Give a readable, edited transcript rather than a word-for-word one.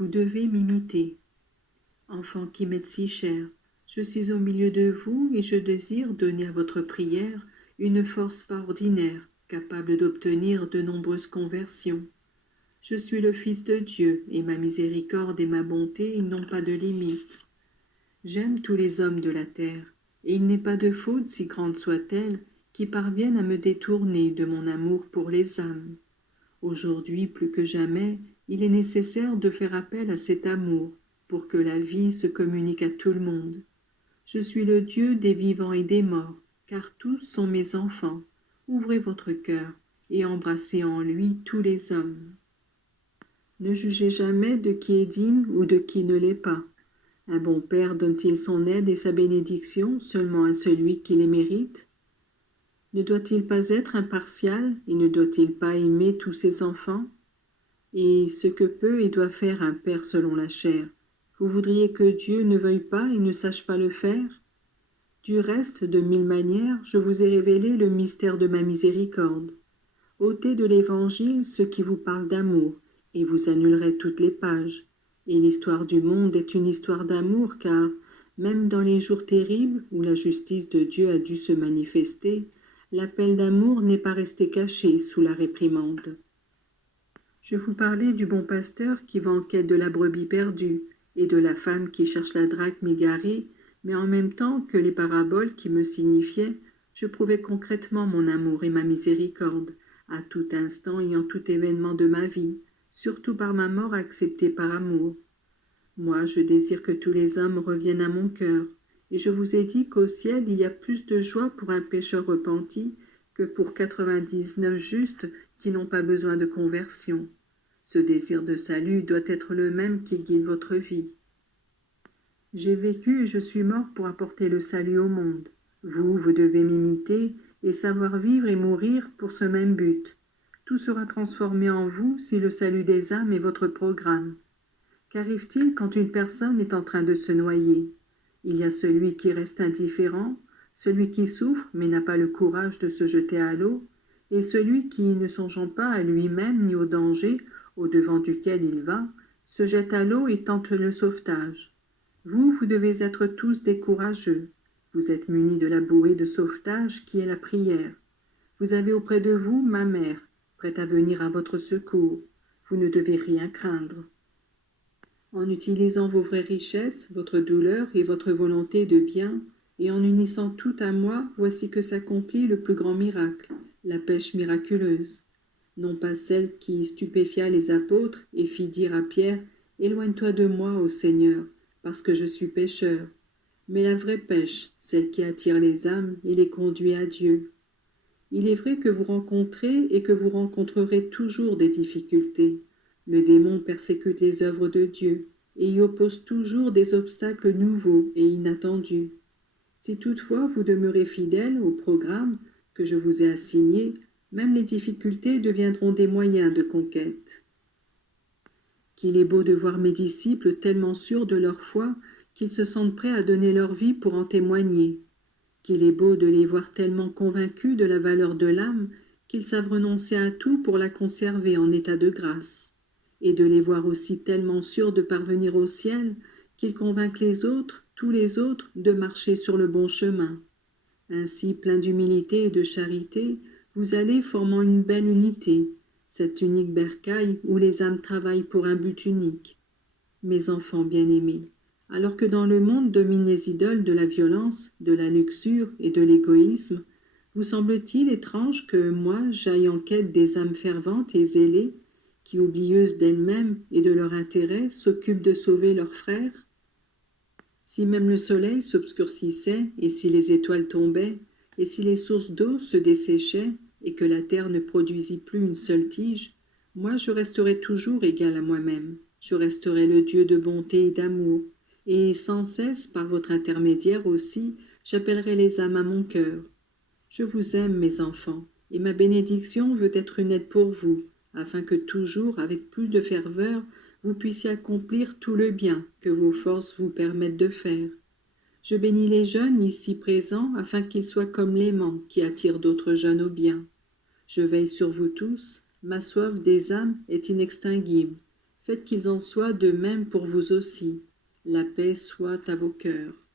Vous devez m'imiter. Enfant qui m'êtes si cher, je suis au milieu de vous et je désire donner à votre prière une force pas ordinaire, capable d'obtenir de nombreuses conversions. Je suis le Fils de Dieu, et ma miséricorde et ma bonté n'ont pas de limite. J'aime tous les hommes de la terre, et il n'est pas de faute, si grande soit-elle, qui parvienne à me détourner de mon amour pour les âmes. Aujourd'hui, plus que jamais, il est nécessaire de faire appel à cet amour, pour que la vie se communique à tout le monde. Je suis le Dieu des vivants et des morts, car tous sont mes enfants. Ouvrez votre cœur, et embrassez en lui tous les hommes. Ne jugez jamais de qui est digne ou de qui ne l'est pas. Un bon père donne-t-il son aide et sa bénédiction seulement à celui qui les mérite? Ne doit-il pas être impartial et ne doit-il pas aimer tous ses enfants? Et ce que peut et doit faire un père selon la chair, vous voudriez que Dieu ne veuille pas et ne sache pas le faire? Du reste, de mille manières, je vous ai révélé le mystère de ma miséricorde. Ôtez de l'Évangile ce qui vous parle d'amour, et vous annulerez toutes les pages. Et l'histoire du monde est une histoire d'amour, car, même dans les jours terribles où la justice de Dieu a dû se manifester, l'appel d'amour n'est pas resté caché sous la réprimande. Je vous parlais du bon pasteur qui va en quête de la brebis perdue, et de la femme qui cherche la drachme égarée, mais en même temps que les paraboles qui me signifiaient, je prouvais concrètement mon amour et ma miséricorde, à tout instant et en tout événement de ma vie, surtout par ma mort acceptée par amour. Moi, je désire que tous les hommes reviennent à mon cœur, et je vous ai dit qu'au ciel il y a plus de joie pour un pécheur repenti que pour 99 justes qui n'ont pas besoin de conversion. Ce désir de salut doit être le même qui guide votre vie. J'ai vécu et je suis mort pour apporter le salut au monde. Vous devez m'imiter et savoir vivre et mourir pour ce même but. Tout sera transformé en vous si le salut des âmes est votre programme. Qu'arrive-t-il quand une personne est en train de se noyer? Il y a celui qui reste indifférent, celui qui souffre mais n'a pas le courage de se jeter à l'eau, et celui qui, ne songeant pas à lui-même ni au danger au-devant duquel il va, se jette à l'eau et tente le sauvetage. Vous devez être tous des courageux. Vous êtes munis de la bouée de sauvetage qui est la prière. Vous avez auprès de vous ma mère, prête à venir à votre secours. Vous ne devez rien craindre. En utilisant vos vraies richesses, votre douleur et votre volonté de bien, et en unissant tout à moi, voici que s'accomplit le plus grand miracle, la pêche miraculeuse. Non pas celle qui stupéfia les apôtres et fit dire à Pierre « Éloigne-toi de moi, ô Seigneur, parce que je suis pécheur », mais la vraie pêche, celle qui attire les âmes et les conduit à Dieu. Il est vrai que vous rencontrez et que vous rencontrerez toujours des difficultés. Le démon persécute les œuvres de Dieu et y oppose toujours des obstacles nouveaux et inattendus. Si toutefois vous demeurez fidèle au programme que je vous ai assigné, même les difficultés deviendront des moyens de conquête. Qu'il est beau de voir mes disciples tellement sûrs de leur foi qu'ils se sentent prêts à donner leur vie pour en témoigner. Qu'il est beau de les voir tellement convaincus de la valeur de l'âme qu'ils savent renoncer à tout pour la conserver en état de grâce, et de les voir aussi tellement sûrs de parvenir au ciel qu'ils convainquent les autres, tous les autres, de marcher sur le bon chemin. Ainsi, plein d'humilité et de charité, vous allez formant une belle unité, cette unique bercaille où les âmes travaillent pour un but unique. Mes enfants bien-aimés, alors que dans le monde dominent les idoles de la violence, de la luxure et de l'égoïsme, vous semble-t-il étrange que moi j'aille en quête des âmes ferventes et zélées, qui, oublieuses d'elles-mêmes et de leur intérêt, s'occupent de sauver leurs frères? Si même le soleil s'obscurcissait, et si les étoiles tombaient, et si les sources d'eau se desséchaient, et que la terre ne produisit plus une seule tige, moi je resterai toujours égal à moi-même. Je resterai le Dieu de bonté et d'amour, et sans cesse, par votre intermédiaire aussi, j'appellerai les âmes à mon cœur. Je vous aime, mes enfants, et ma bénédiction veut être une aide pour vous, afin que toujours, avec plus de ferveur, vous puissiez accomplir tout le bien que vos forces vous permettent de faire. Je bénis les jeunes ici présents, afin qu'ils soient comme l'aimant qui attire d'autres jeunes au bien. Je veille sur vous tous, ma soif des âmes est inextinguible, Faites qu'il en soit de même pour vous aussi. La paix soit à vos cœurs.